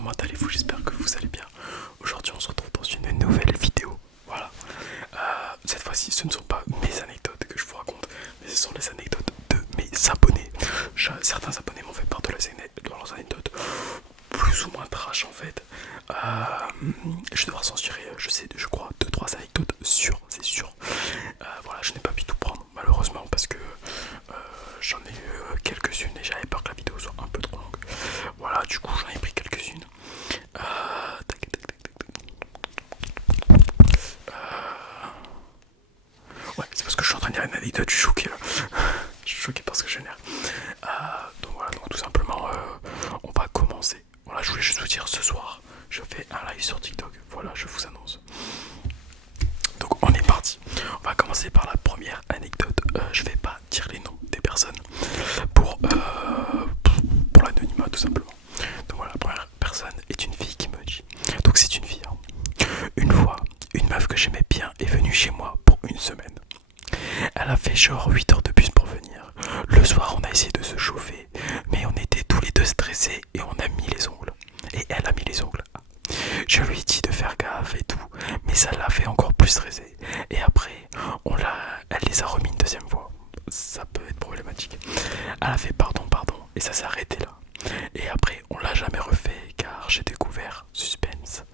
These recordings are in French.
comment allez-vous? J'espère que vous allez bien. Aujourd'hui on se retrouve dans une nouvelle vidéo. Voilà. Cette fois-ci ce ne sont pas mes anecdotes que je vous raconte, mais ce sont les anecdotes de mes abonnés. Certains abonnés m'ont fait part de leurs anecdotes plus ou moins trash en fait. Je vais devoir censurer, je crois, 2-3 anecdotes sûres, c'est sûr. Voilà, je n'ai pas pu tout prendre malheureusement parce que j'en ai eu quelques-unes et j'avais peur que la vidéo soit un peu trop longue. Voilà, du coup j'en ai pris quelques-unes. Ouais, c'est parce que je suis en train de dire une anecdote, je suis choqué là. Je suis choqué parce que je génère. Donc voilà, donc tout simplement, on va commencer. Voilà, je voulais juste vous dire, ce soir, je fais un live sur TikTok. Voilà, je vous annonce. Donc on est parti. On va commencer par la première anecdote. Je vais pas dire les noms des personnes pour l'anonymat tout simplement. Donc voilà, la première personne est une fille qui me dit. Donc c'est une fille. Hein. Une fois, une meuf que j'aimais bien est venue chez moi pour une semaine. Elle a fait genre 8 heures de bus pour venir. Le soir, on a essayé de se chauffer, mais on était tous les deux stressés et on a mis les ongles. Et elle a mis les ongles. Je lui ai dit de faire gaffe et tout, mais ça l'a fait encore plus stressé. Et après, elle les a remis une deuxième fois. Ça peut être problématique. Elle a fait pardon, pardon, et ça s'est arrêté là. Et après, on l'a jamais refait car j'ai découvert, suspense,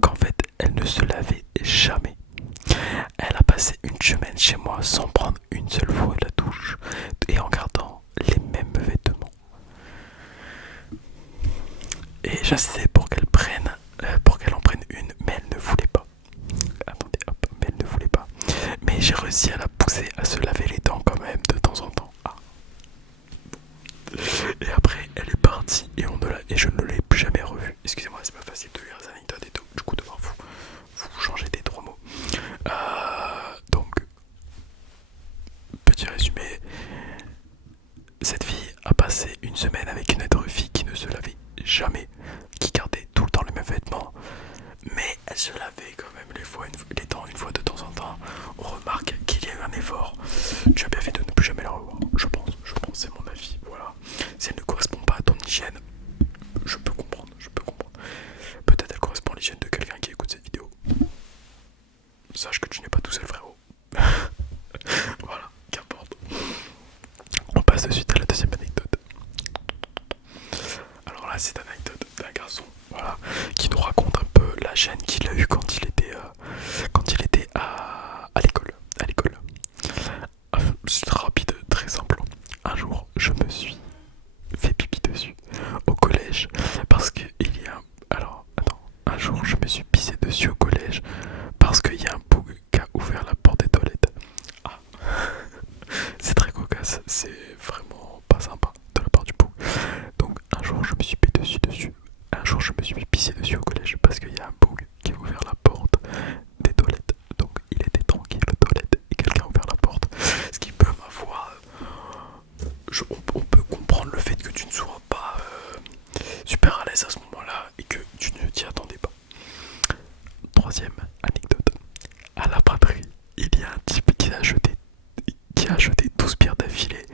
qu'en fait, elle ne se lavait jamais. Elle a passé une semaine chez moi sans prendre une seule fois la douche et en gardant les mêmes vêtements. Et j'insistais pour qu'elle en prenne une, mais elle ne voulait pas. Attendez, hop, mais elle ne voulait pas. Mais j'ai réussi à la pousser à se laver les dents quand même de temps en temps. Ah. Et après, elle est partie et je ne l'ai plus jamais revue. Excusez-moi, c'est pas facile de lire les anecdotes et tout. Du coup, devoir vous changer des 3 mots. Donc, petit résumé. Cette fille a passé une semaine avec une autre fille qui ne se lavait jamais, qui gardait tout le temps les mêmes vêtements, mais elle se lavait quand même les dents une fois de temps en temps. On remarque qu'il y a eu un effort. Tu as bien fait de ne plus jamais la revoir, je pense, c'est mon avis, voilà. Si elle ne correspond pas à ton hygiène, je peux comprendre. Peut-être elle correspond à l'hygiène de quelqu'un qui écoute cette vidéo. Sache que tu n'es pas tout seul, frérot. Voilà, qu'importe. On passe de suite à la deuxième anecdote. Alors là, c'est une anecdote d'un garçon, voilà, qui nous raconte un peu la gêne qu'il a eue quand il était à l'école. C'est rapide, très simple. Un jour, je me suis fait pipi dessus au collège parce que il y a alors attends, un jour je me suis pissé dessus au collège parce qu'il y a un boug qui a ouvert la porte des toilettes. Ah. C'est très cocasse, c'est vraiment pas sympa de la part du boug. Donc un jour je me suis pissé dessus. Un jour je me suis pissé dessus au collège parce qu'il y a un boug qui a ouvert la porte des toilettes. Donc il était tranquille aux toilettes et quelqu'un a ouvert la porte. Ce qui peut m'avoir on peut comprendre le fait que tu ne sois pas super à l'aise à ce moment-là et que tu ne t'y attendais pas. Troisième anecdote. À la braderie, il y a un type qui a jeté 12 bières d'affilée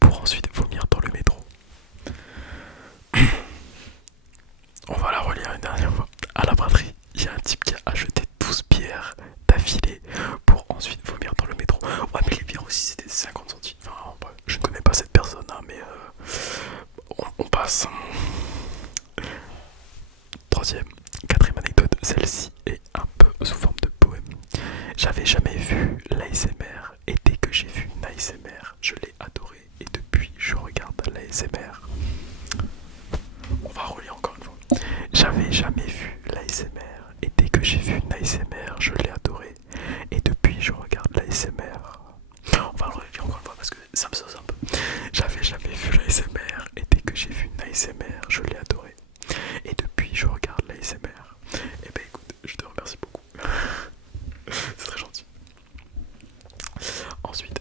pour ensuite vomir dans le métro. On va la relire une dernière fois. À la braderie, il y a un type qui a jeté 12 bières d'affilée pour ensuite vomir dans le métro. Ouais, mais les bières aussi c'était 50 centimes. Enfin, bref, je ne connais pas cette personne, hein, mais on passe. Quatrième anecdote, celle-ci est un peu sous forme de poème. J'avais jamais vu l'ASMR et dès que j'ai vu une ASMR, je l'ai adoré et depuis je regarde l'ASMR. On va relire encore une fois. J'avais jamais vu l'ASMR et dès que j'ai vu une ASMR, je l'ai adoré et depuis je regarde l'ASMR. On va le relire encore une fois parce que ça me sauce un peu. J'avais jamais vu l'ASMR et dès que j'ai vu une ASMR, je l'ai adoré. Et depuis, je regarde l'ASMR. Et ben écoute, je te remercie beaucoup. C'est très gentil. Ensuite,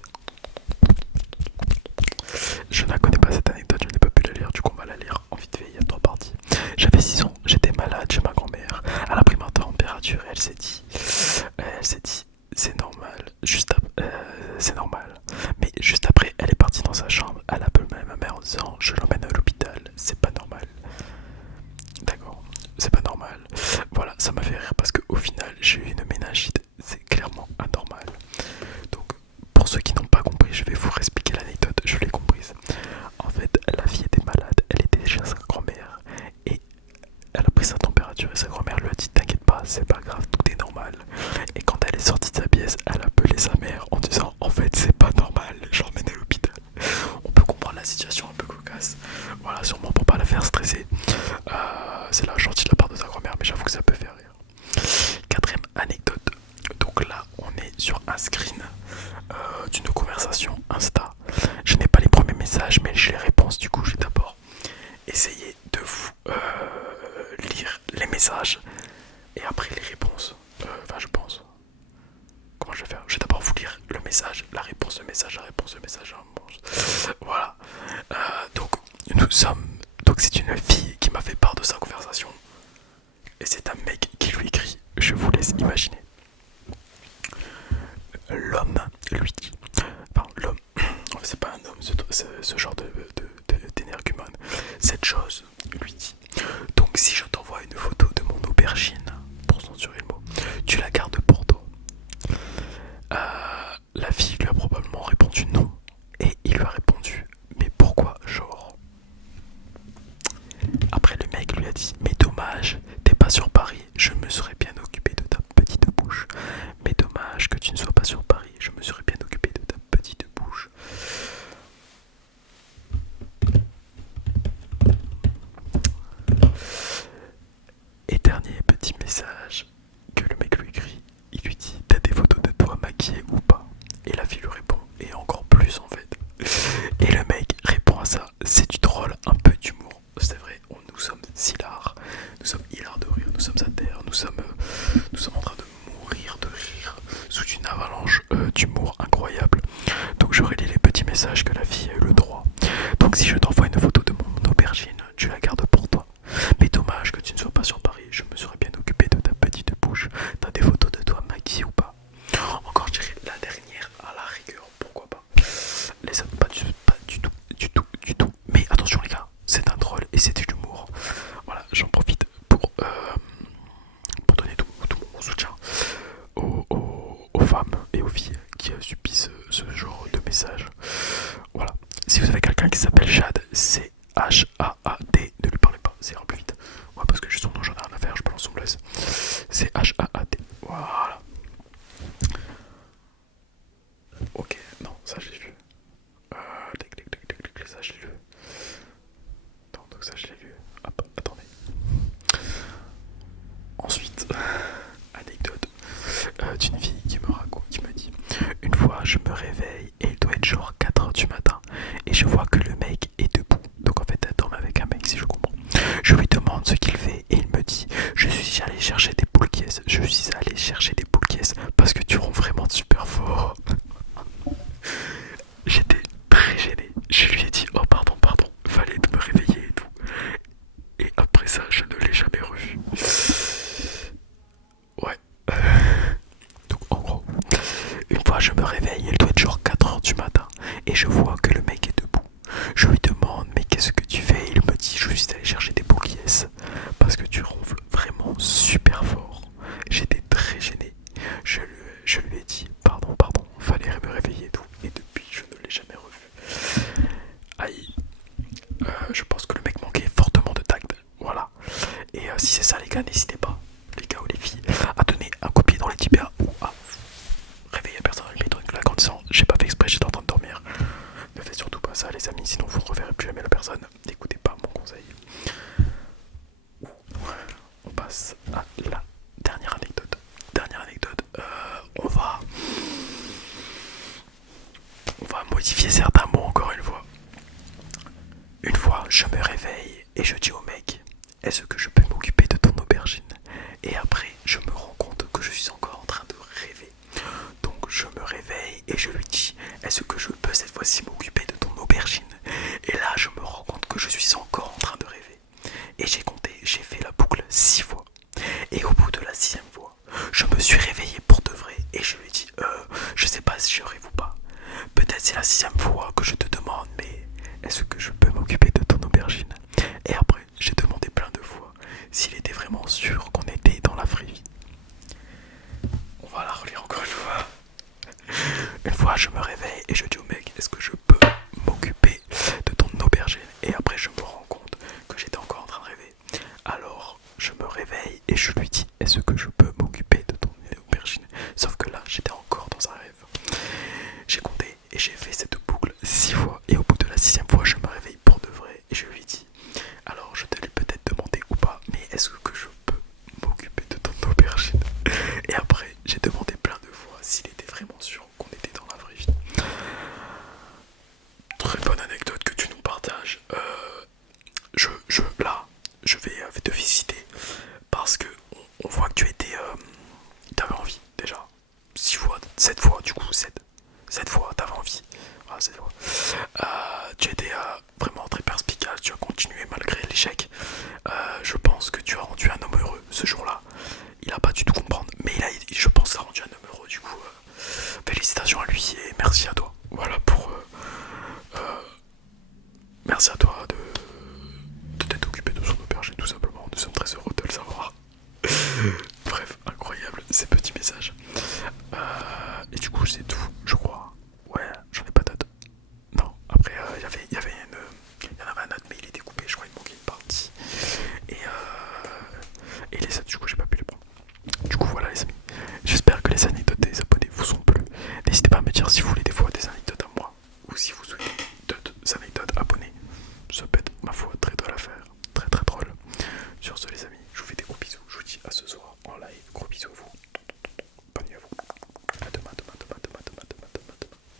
je ne la connais pas cette anecdote, je n'ai pas pu la lire, du coup on va la lire en vite fait, il y a 3 parties. J'avais 6 ans, j'étais malade chez ma grand-mère. Elle a pris ma température et elle s'est dit, c'est normal, c'est normal. Mais juste après, elle est partie dans sa chambre, elle appelle ma mère en disant, je l'emmène à l'hôpital, c'est pas normal. D'accord. essayer de vous lire les messages et après les réponses. Enfin, je pense. Comment je vais faire? Je vais d'abord vous lire le message, la réponse, le message, la réponse, le message. Voilà. Donc, nous sommes. Donc, c'est une fille qui m'a fait part de sa conversation. Et c'est un mec qui lui écrit. Je vous laisse imaginer. L'homme lui dit. Enfin, l'homme. C'est pas un homme, ce genre d'énergumène. Cette chose lui dit. Donc, si je t'envoie une photo de mon aubergine, pour censurer le mot, tu la gardes pour toi. La fille lui a probablement répondu non. Et il lui a répondu, mais pourquoi genre? Après le mec lui a dit, mais dommage, t'es pas sur Paris, je me serais bien occupé de ta petite bouche. Mais dommage que tu ne sois pas sur Paris, je me serais bien occupé de ta petite bouche. Et dernier petit message que le mec lui écrit, il lui dit, t'as des photos de toi maquillée ou pas? Et la fille lui répond, et encore plus en fait. Et le mec répond à ça, c'est du drôle, un peu d'humour. C'est vrai, nous sommes hilares, nous sommes hilares de rire, nous sommes à terre, nous sommes en train de mourir de rire sous une avalanche d'humour incroyable. Donc je relis les petits messages que la fille a eu le droit. Donc si je t'envoie une photo de mon aubergine, tu la gardes pour toi. Mais dommage que tu ne sois pas sur Paris, je me serais bien occupé de ta petite bouche. T'as des photos de toi maquillée ou pas? Encore je dirais la dernière à la rigueur, pourquoi pas. Les autres pas du tout. Mais attention les gars, c'est un troll et c'est de l'humour. Voilà, j'en profite pour donner tout mon soutien aux femmes et aux filles qui subissent ce genre de messages. Voilà. Si vous avez quelqu'un qui s'appelle Chad, c'est H-A-A-D, ne lui parlez pas, c'est un plus vite. Ouais, parce que j'ai son nom, j'en ai rien à faire, je balance son blesse. C'est H-A-A-D. Voilà. Ok, non, ça je l'ai vu. Ça je l'ai vu. Non, donc ça je l'ai vu. Hop, attendez. Ensuite, anecdote d'une fille qui me raconte, qui me dit, une fois je me réveille et il doit être genre 4h du matin et je vois que le mec est debout. Donc en fait elle dorme avec un mec si je comprends. Je lui demande ce qu'il fait et il me dit, je suis allé chercher des boules caisses. Je suis allé chercher des boules caisses parce que tu ronds vraiment super fort. J'étais très gêné. Je lui ai dit, oh pardon, fallait me réveiller et tout. Et après ça, je ne l'ai jamais revu. Ouais. Donc en gros, une fois je me réveille, il doit être genre 4h du matin. Et je vois que le mec est debout. Je lui demande, mais qu'est-ce que tu fais? Il me dit, je suis allé chercher des boucliers. Parce que tu ronfles vraiment super fort. J'étais très gêné. Je lui ai dit, pardon, fallait me réveiller et tout. Et depuis, je ne l'ai jamais revu. Aïe. Je pense que le mec manquait fortement de tact. Voilà. Et si c'est ça les gars, n'hésitez pas, les gars ou les filles, à donner un coup de pied dans les tibias ou à réveiller la personne en lui mettant une claque en disant j'ai pas fait exprès, j'étais en train de dormir. Ne faites surtout pas ça les amis, sinon vous ne reverrez plus jamais la personne. N'écoutez pas mon conseil. On passe à la dernière anecdote. On va modifier certains mots encore une fois. Une fois, je me réveille et je dis au mec, est-ce que je peux m'occuper de ton aubergine? Et après, je me rends compte que je suis encore en train de rêver. Donc je me réveille et je lui dis, est-ce que je peux cette fois-ci m'occuper de ton aubergine? Et là, je me rends compte que je suis encore en train de rêver. Et j'ai compté, j'ai fait la boucle 6 fois. Et au bout de la 6e fois, je me suis réveillé pour de vrai et je lui dis, je sais pas si je rêve ou pas. Peut-être c'est la 6e fois que je te demande, mais est-ce que je peux m'occuper de ton aubergine? Et après, j'ai demandé plein de fois s'il était vraiment sûr qu'on était dans la vraie vie. On va la relire encore une fois. Une fois, je me réveille et je dis au mec, est-ce que je peux m'occuper de ton aubergine? Et après, je me rends compte que j'étais encore en train de rêver. Alors, je me réveille et je lui dis, est-ce que je peux m'occuper de ton aubergine? Sauf que là, j'étais encore dans un rêve. J'ai compté et j'ai fait cette boucle 6 fois. Et au bout de la 6e fois, je me réveille pour de vrai et je lui dis, alors je te l'ai peut-être demandé ou pas, mais est-ce que je peux m'occuper de ton aubergine? Et après, j'ai demandé plein de fois s'il était vraiment sûr qu'on était dans la vraie vie. Très bonne anecdote que tu nous partages. Je je vais te féliciter parce que on voit que tu étais, t'avais envie déjà. 6 fois, 7 fois, du coup, 7 fois, t'avais envie. Voilà, 7 fois. Tu étais vraiment très perspicace, tu as continué malgré l'échec. Je pense que tu as rendu un homme heureux ce jour-là. Il a pas du tout comprendre, mais je pense, a rendu un homme heureux. Du coup, félicitations à lui et merci à toi. Voilà pour. Merci à toi de t'être occupé de son auberge, tout simplement. Nous sommes très heureux de le savoir. Bref, incroyable ces petits messages. Et du coup, c'est tout